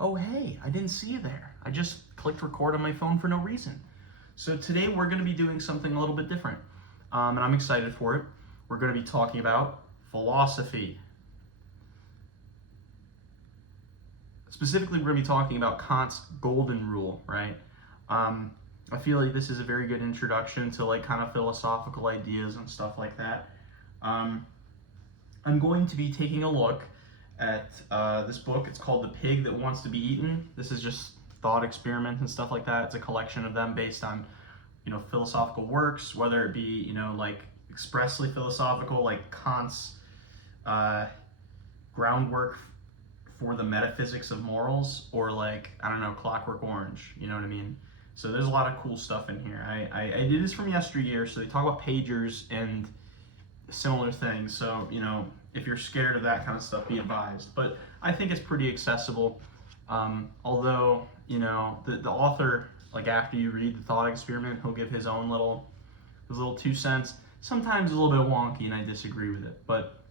Oh, hey, I didn't see you there. I just clicked record on my phone for no reason. So today we're going to be doing something a little bit different, and I'm excited for it. We're going to be talking about philosophy. Specifically, we're going to be talking about Kant's golden rule, right? I feel like this is a very good introduction to like kind of philosophical ideas and stuff like that. I'm going to be taking a look at this book. It's called The Pig That Wants to Be Eaten. This is just thought experiments and stuff like that. It's a collection of them based on, philosophical works, whether it be, like expressly philosophical, like Kant's groundwork for the metaphysics of morals, or like, I don't know, Clockwork Orange, you know what I mean? So there's a lot of cool stuff in here. I did this from yesteryear, so they talk about pagers and similar things. So, if you're scared of that kind of stuff, be advised. But I think it's pretty accessible. Although, the author, like after you read the thought experiment, he'll give his little 2 cents. Sometimes a little bit wonky, and I disagree with it. But,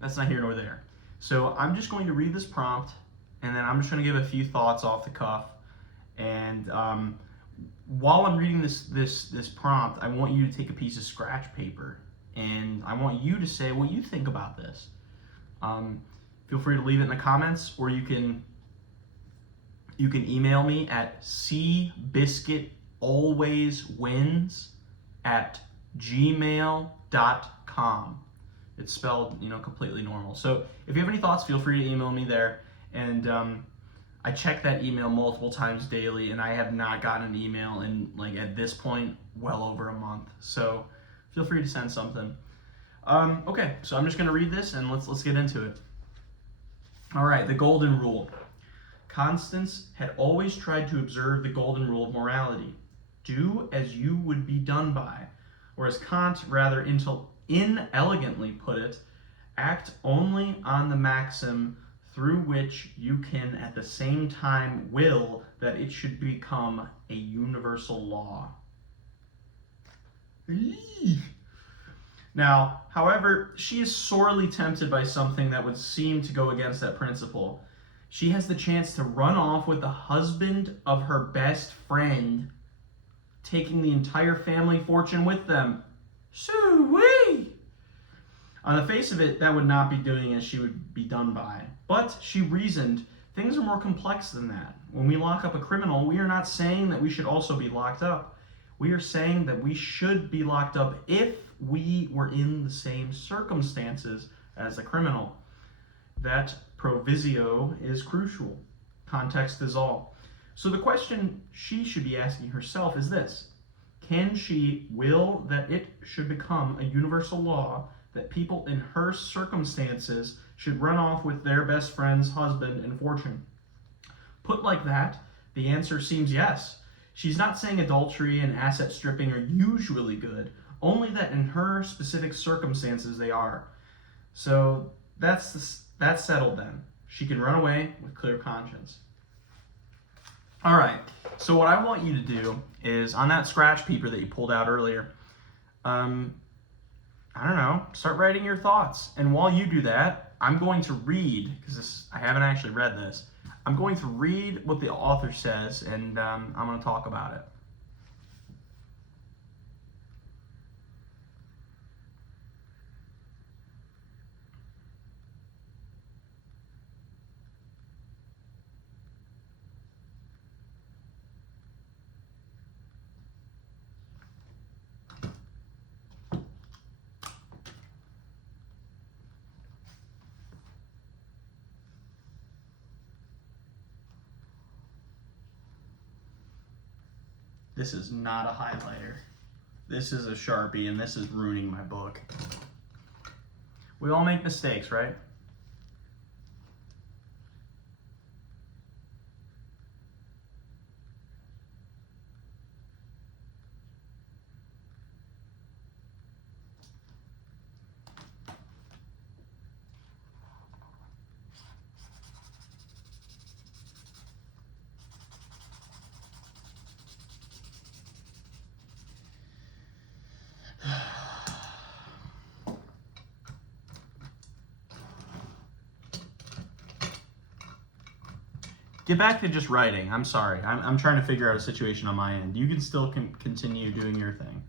that's not here nor there. So I'm just going to read this prompt, and then I'm just going to give a few thoughts off the cuff. And while I'm reading this prompt, I want you to take a piece of scratch paper, and I want you to say what you think about this. Feel free to leave it in the comments, or you can email me at cbiscuitalwayswins@gmail.com. It's spelled, completely normal. So if you have any thoughts, feel free to email me there. And I check that email multiple times daily, and I have not gotten an email in, like, at this point, well over a month. So feel free to send something. Okay, so I'm just going to read this, and let's get into it. All right, the golden rule. Constance had always tried to observe the golden rule of morality. Do as you would be done by, or as Kant rather inelegantly put it, act only on the maxim through which you can at the same time will that it should become a universal law. Now, however, she is sorely tempted by something that would seem to go against that principle. She has the chance to run off with the husband of her best friend, taking the entire family fortune with them. Shoo-wee! On the face of it, that would not be doing as she would be done by. But she reasoned, things are more complex than that. When we lock up a criminal, we are not saying that we should also be locked up. We are saying that we should be locked up if we were in the same circumstances as the criminal. That proviso is crucial. Context is all. So the question she should be asking herself is this: can she will that it should become a universal law that people in her circumstances should run off with their best friend's husband and fortune? Put like that, the answer seems yes. She's not saying adultery and asset stripping are usually good, only that in her specific circumstances they are. So that's settled then. She can run away with clear conscience. All right, so what I want you to do is, on that scratch paper that you pulled out earlier, I don't know, start writing your thoughts. And while you do that, I'm going to read, because I haven't actually read this, I'm going to read what the author says, and I'm going to talk about it. This is not a highlighter. This is a Sharpie, and this is ruining my book. We all make mistakes, right? Get back to just writing. I'm sorry. I'm trying to figure out a situation on my end. You can still continue doing your thing.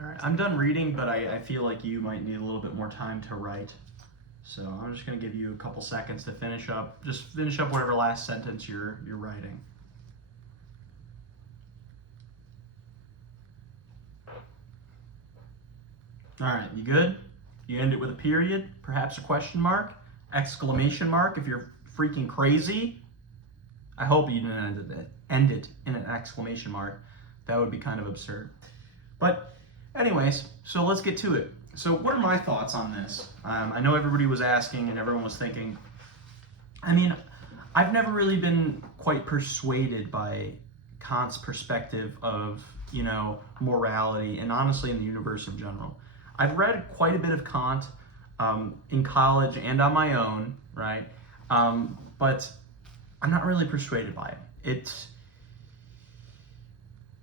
All right, I'm done reading, but I feel like you might need a little bit more time to write. So I'm just going to give you a couple seconds to finish up. Just finish up whatever last sentence you're writing. All right, you good? You end it with a period, perhaps a question mark, exclamation mark if you're freaking crazy. I hope you didn't end it in an exclamation mark. That would be kind of absurd. But anyways, so let's get to it. So what are my thoughts on this? I know everybody was asking and everyone was thinking. I mean, I've never really been quite persuaded by Kant's perspective of, morality and honestly in the universe in general. I've read quite a bit of Kant in college and on my own, right? But I'm not really persuaded by it.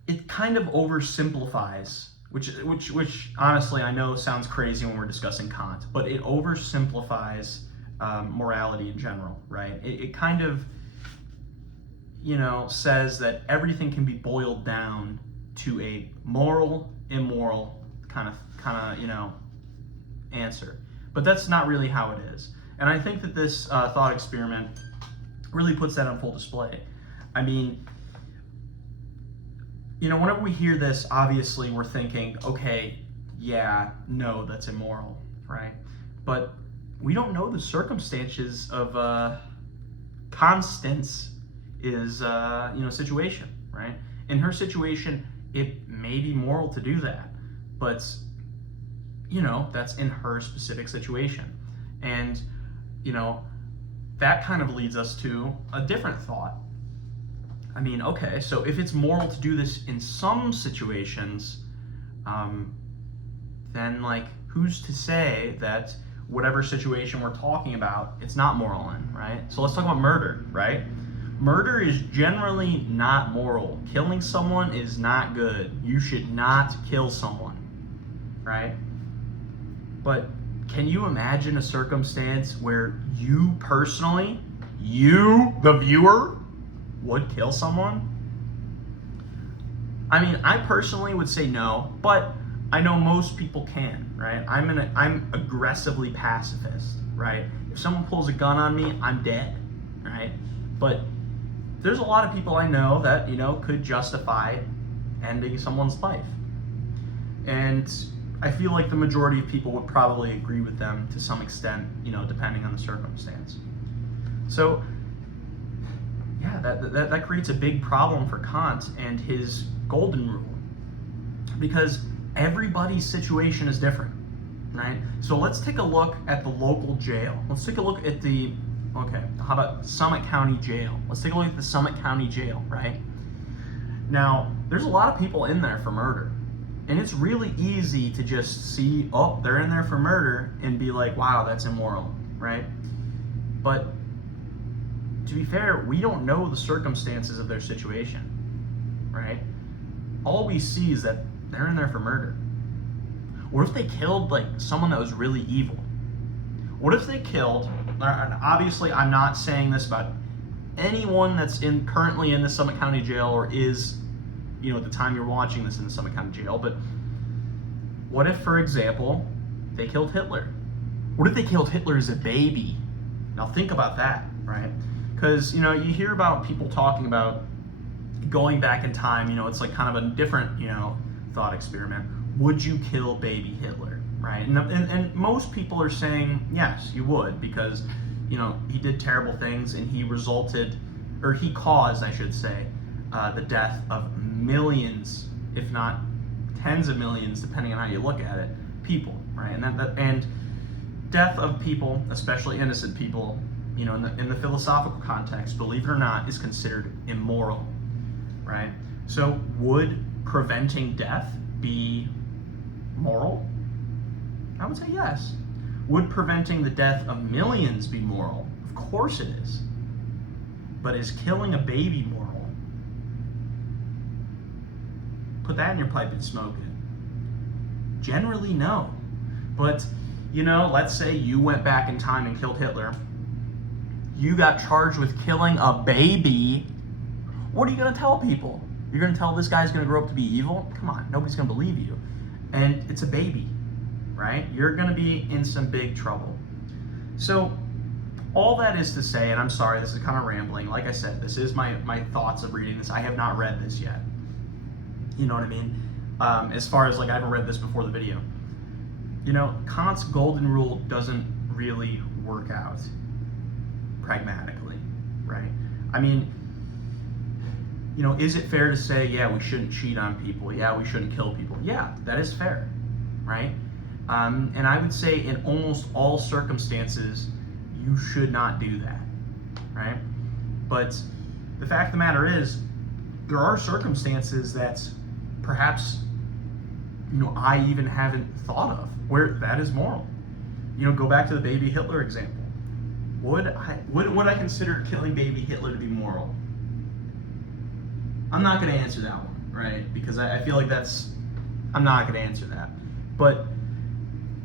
It kind of oversimplifies, which honestly I know sounds crazy when we're discussing Kant, but it oversimplifies morality in general, right? It kind of, says that everything can be boiled down to a moral, immoral kind of answer. But that's not really how it is. And I think that this thought experiment really puts that on full display. I mean, whenever we hear this, obviously we're thinking, okay, yeah, no, that's immoral, right? But we don't know the circumstances of Constance is, situation, right? In her situation, it may be moral to do that, but, that's in her specific situation. And, that kind of leads us to a different thought. I mean, okay, so if it's moral to do this in some situations, then, who's to say that whatever situation we're talking about, it's not moral in, right? So let's talk about murder, right? Murder is generally not moral. Killing someone is not good. You should not kill someone, right? But can you imagine a circumstance where you personally, the viewer, would kill someone? I mean, I personally would say no, but I know most people can, right? I'm aggressively pacifist, right? If someone pulls a gun on me, I'm dead, right? But there's a lot of people I know that, could justify ending someone's life. And I feel like the majority of people would probably agree with them to some extent, depending on the circumstance. So, yeah, that creates a big problem for Kant and his golden rule, because everybody's situation is different, right? So let's take a look at the local jail. Let's take a look at how about Summit County Jail? Let's take a look at the Summit County Jail, right? Now, there's a lot of people in there for murder. And it's really easy to just see, oh, they're in there for murder and be like, wow, that's immoral, right? But to be fair, we don't know the circumstances of their situation, right? All we see is that they're in there for murder. What if they killed someone that was really evil? What if they killed obviously I'm not saying this about anyone that's currently in the Summit County Jail or is, at the time you're watching this in the Summit County Jail, but what if, for example, they killed Hitler? What if they killed Hitler as a baby? Now think about that, right? Because, you hear about people talking about going back in time, it's like kind of a different, thought experiment. Would you kill baby Hitler, right? And most people are saying, yes, you would, because, he did terrible things and he caused, I should say, the death of millions, if not tens of millions, depending on how you look at it, people, right? And death of people, especially innocent people, in the philosophical context, believe it or not, is considered immoral, right? So would preventing death be moral? I would say yes. Would preventing the death of millions be moral? Of course it is. But is killing a baby moral? Put that in your pipe and smoke it. Generally, no. But, let's say you went back in time and killed Hitler. You got charged with killing a baby. What are you going to tell people? You're going to tell this guy's going to grow up to be evil? Come on, nobody's going to believe you. And it's a baby, right? You're going to be in some big trouble. So all that is to say, and I'm sorry, this is kind of rambling. Like I said, this is my thoughts of reading this. I have not read this yet. You know what I mean? As far as I haven't read this before the video. Kant's golden rule doesn't really work out pragmatically, right? I mean, is it fair to say, yeah, we shouldn't cheat on people? Yeah, we shouldn't kill people. Yeah, that is fair, right? And I would say in almost all circumstances, you should not do that, right? But the fact of the matter is, there are circumstances that perhaps, I even haven't thought of where that is moral. Go back to the baby Hitler example. Would I consider killing baby Hitler to be moral? I'm not going to answer that one, right? Because I feel like I'm not going to answer that. But,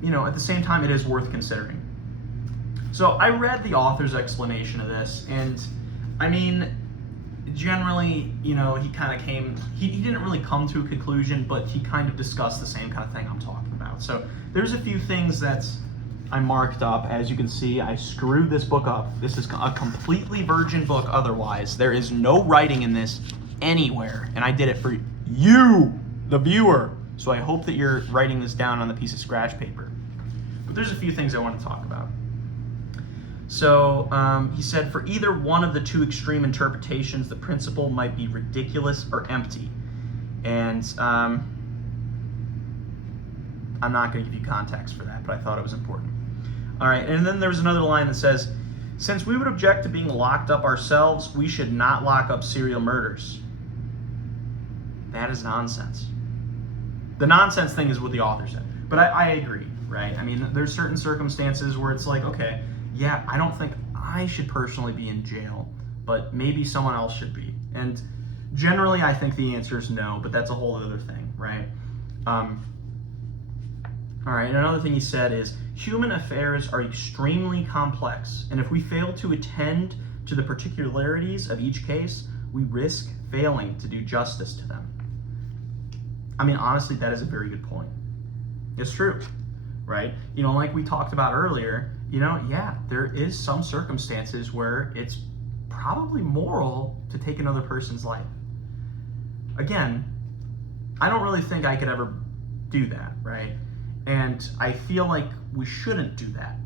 at the same time, it is worth considering. So I read the author's explanation of this, and I mean, generally, he kind of he didn't really come to a conclusion, but he kind of discussed the same kind of thing I'm talking about. So there's a few things that I marked up. As you can see, I screwed this book up. This is a completely virgin book otherwise. There is no writing in this anywhere, and I did it for you, the viewer. So I hope that you're writing this down on the piece of scratch paper. But there's a few things I want to talk about. So he said, for either one of the two extreme interpretations, the principle might be ridiculous or empty. And I'm not going to give you context for that, but I thought it was important. All right, and then there's another line that says, since we would object to being locked up ourselves, we should not lock up serial murderers. That is nonsense. The nonsense thing is what the author said. But I agree, right? I mean, there's certain circumstances where it's like, okay, yeah, I don't think I should personally be in jail, but maybe someone else should be. And generally, I think the answer is no, but that's a whole other thing, right? All right, and another thing he said is, human affairs are extremely complex, and if we fail to attend to the particularities of each case, we risk failing to do justice to them. I mean, honestly, that is a very good point. It's true, right? Like we talked about earlier, yeah, there is some circumstances where it's probably moral to take another person's life. Again, I don't really think I could ever do that, right? And I feel like we shouldn't do that.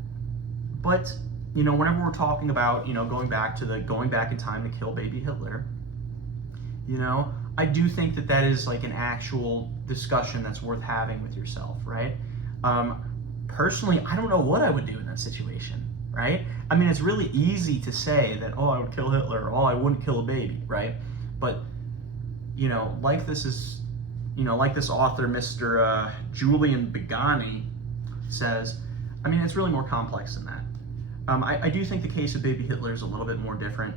But, whenever we're talking about, going back in time to kill baby Hitler, I do think that is like an actual discussion that's worth having with yourself, right? Personally, I don't know what I would do in that situation, right? I mean, it's really easy to say that, oh, I would kill Hitler, or oh, I wouldn't kill a baby, right? But, like this author, Mr. Julian Baggini, says, I mean, it's really more complex than that. I do think the case of baby Hitler is a little bit more different.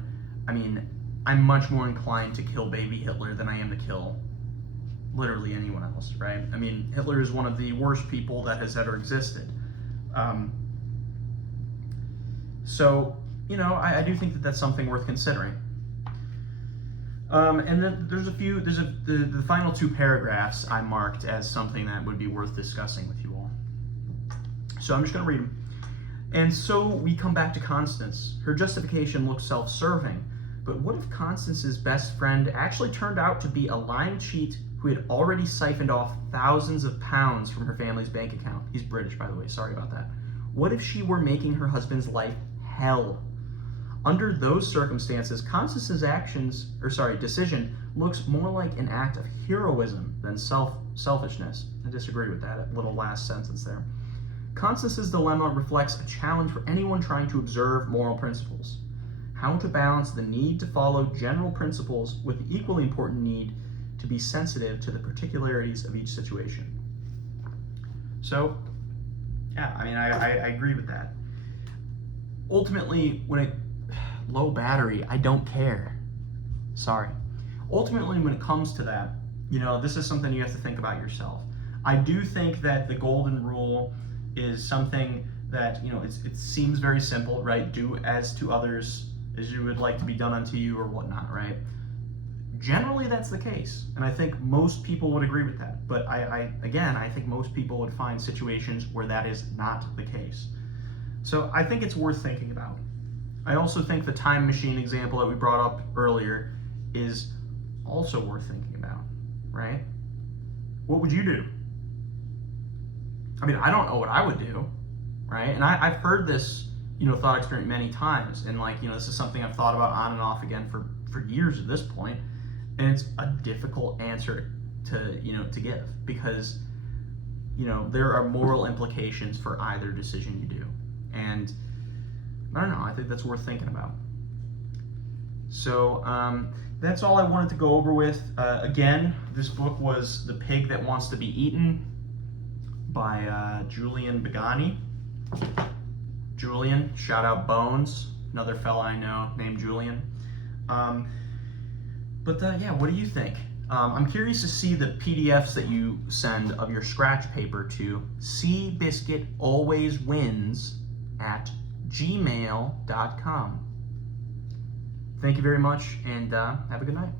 I mean, I'm much more inclined to kill baby Hitler than I am to kill literally anyone else, right? I mean, Hitler is one of the worst people that has ever existed. So, I do think that that's something worth considering. And then the final 2 paragraphs I marked as something that would be worth discussing with you all. So I'm just going to read them. And so we come back to Constance. Her justification looks self-serving, but what if Constance's best friend actually turned out to be a lying cheat who had already siphoned off thousands of pounds from her family's bank account? He's British, by the way, sorry about that. What if she were making her husband's life hell? Under those circumstances, Constance's decision looks more like an act of heroism than selfishness. I disagree with that little last sentence there. Constance's dilemma reflects a challenge for anyone trying to observe moral principles. How to balance the need to follow general principles with the equally important need to be sensitive to the particularities of each situation. So, yeah, I agree with that. Ultimately, low battery, I don't care. Sorry. Ultimately, when it comes to that, this is something you have to think about yourself. I do think that the golden rule is something that, it seems very simple, right? Do as to others as you would like to be done unto you or whatnot, right? Generally, that's the case. And I think most people would agree with that. But I think most people would find situations where that is not the case. So I think it's worth thinking about. I also think the time machine example that we brought up earlier is also worth thinking about, right? What would you do? I don't know what I would do, right? And I've heard this, thought experiment many times. And this is something I've thought about on and off again for years at this point. And it's a difficult answer to give because, there are moral implications for either decision you do. And I don't know, I think that's worth thinking about. So that's all I wanted to go over with. Again, this book was The Pig That Wants to Be Eaten by Julian Baggini. Julian, shout out Bones, another fella I know named Julian. What do you think? I'm curious to see the PDFs that you send of your scratch paper to seabiscuitalwayswins@gmail.com. Thank you very much, and have a good night.